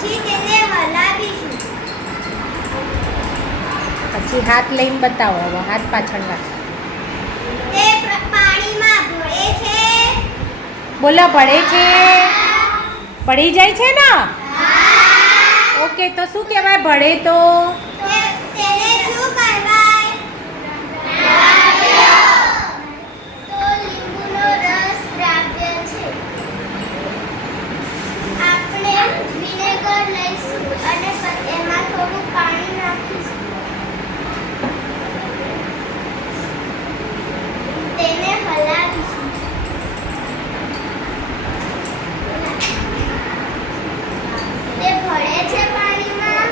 પછી તેને હલાવીશું. પછી હાથ લઈને બતાવો હવે હાથ પાછળ રાખો તે પાણીમાં ભળે છે. બોલો ભળે છે? પડી જાય છે ને? ઓકે તો શું કહેવાય ભળે તો? ભળે છે પાણીમાં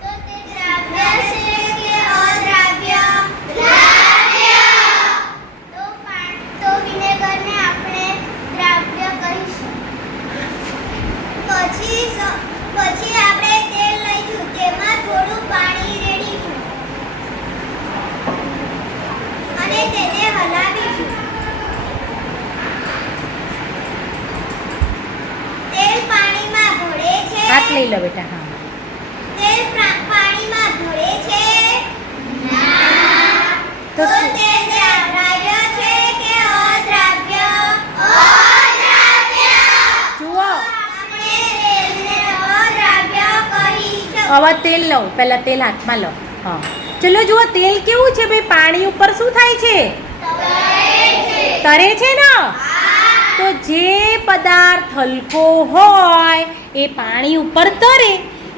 તો તે દ્રાવ્ય છે કે અદ્રાવ્ય દ્રાવ્ય તો પા- તો વિનેગરને આપણે દ્રાવ્ય કહીશું પછી સ- પછી આપણે તેલ લઈશું તેમાં થોડું પાણી રેડીશું અને તેને હલાવીશું તેલ પાણીમાં ભળે છે હાથ લઈ લો બેટા હા. તેલ પાણીમાં ભળે છે? તો તો શું? દ્રાવ્ય છે કે અદ્રાવ્ય? અદ્રાવ્ય! જુઓ. આપણે તેલને અદ્રાવ્ય કહીશું હવે તેલ લો પહેલા તેલ હાથમાં લો. હા. ચલો જુઓ તેલ કેવું છે ભાઈ? પાણી ઉપર શું થાય છે. તરે છે ને? તો જે પદાર્થ હલકો હોય એ પાણી ઉપર તરે.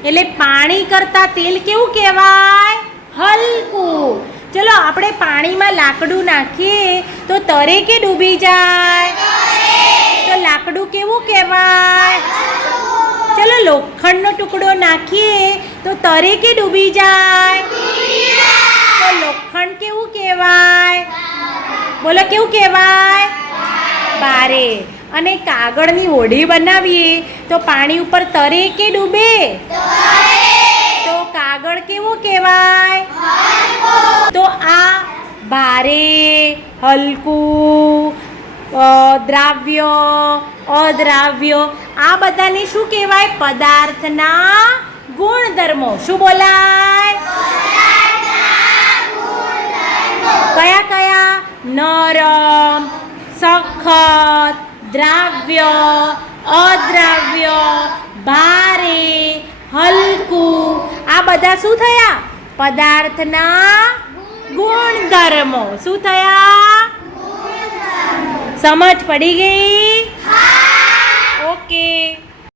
એટલે પાણી કરતાં તેલ કેવું કહેવાય? હલકું. ચલો, આપણે પાણીમાં લાકડું નાખીએ તો તરે કે ડૂબી જાય? તો લાકડું કેવું કહેવાય? ચલો, લોખંડનો ટુકડો નાખીએ તો તરે કે ડૂબી જાય? તો લોખંડ કેવું કહેવાય? બોલો, કેવું કહેવાય? બારે અને કાગળની ઓઢી બનાવીએ તો પાણી ઉપર તરે કે ડૂબે? તો કાગળ કેવું કહેવાય? તો આ ભારે હલકું દ્રાવ્ય અદ્રાવ્ય આ બધાને શું કહેવાય? પદાર્થના ગુણધર્મો. શું બોલાય? દ્રાવ્ય અદ્રાવ્ય ભારે હલકું આ બધા શું થયા? પદાર્થના ગુણધર્મો. શું થયા? સમજ પડી ગઈ?